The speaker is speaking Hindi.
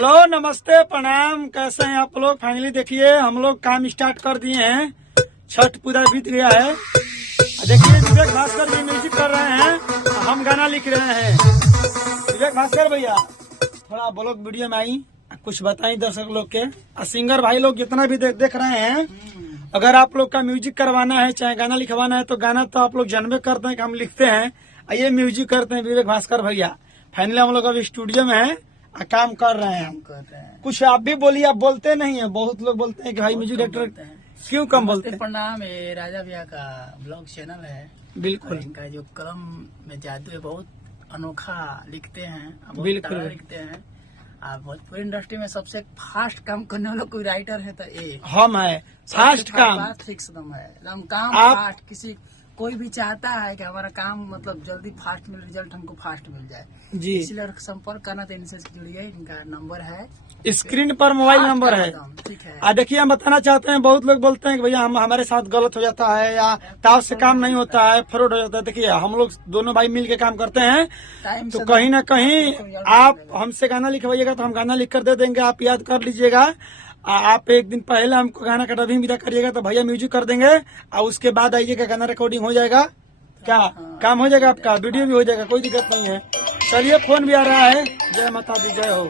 हेलो, नमस्ते, प्रणाम। कैसे हैं आप लोग? फाइनली देखिए हम लोग काम स्टार्ट कर दिए हैं। छठ पूजा बीत गया है। देखिए विवेक भास्कर जी म्यूजिक कर रहे हैं, हम गाना लिख रहे हैं। विवेक भास्कर भैया थोड़ा ब्लॉग वीडियो में आई, कुछ बताई दर्शक लोग के। सिंगर भाई लोग जितना भी देख रहे हैं, अगर आप लोग का म्यूजिक करवाना है चाहे गाना लिखवाना है तो गाना तो आप लोग जानबे करते हैं कि हम लिखते हैं, ये म्यूजिक करते हैं विवेक भास्कर भैया। फाइनली हम लोग अभी स्टूडियो में है, काम कर रहे हैं। कुछ आप भी बोलिए, आप बोलते नहीं है। बहुत लोग बोलते हैं कि भाई म्यूजिक डायरेक्टर क्यों कम बोलते हैं। प्रणाम, ये राजा भैया का ब्लॉग चैनल है। बिल्कुल, इनका जो कलम में जादू है, बहुत अनोखा लिखते हैं, बहुत बिल्कुल तगड़ा लिखते हैं। और भोजपुरी इंडस्ट्री में सबसे फास्ट काम करने वाला कोई राइटर है तो ये हम है। फास्ट काम बात फिक्स दम है, एकदम काम आप- फास्ट। किसी कोई भी चाहता है कि हमारा काम मतलब जल्दी फास्ट मिले, रिजल्ट हमको फास्ट मिल जाए जी। इसलिए संपर्क करना तो इनसे जुड़िए। इनका नंबर है स्क्रीन पर, मोबाइल नंबर है। ठीक है। देखिए हम बताना चाहते हैं, बहुत लोग बोलते हैं कि भैया हमारे साथ गलत हो जाता है या ताव से काम नहीं होता है, फ्रॉड हो जाता है। देखिए हम लोग दोनों भाई मिल के काम करते हैं, टाइम तो से कहीं ना कहीं आप हमसे गाना लिखवाइएगा तो हम गाना लिख कर दे देंगे। आप याद कर लीजिएगा। आप एक दिन पहले हमको गाना का डबिंग विदा करिएगा तो भैया म्यूजिक कर देंगे, और उसके बाद आइएगा, गाना रिकॉर्डिंग हो जाएगा। क्या काम हो जाएगा आपका, वीडियो भी हो जाएगा, कोई दिक्कत नहीं है। चलिए फोन भी आ रहा है। जय माता दी, जय हो।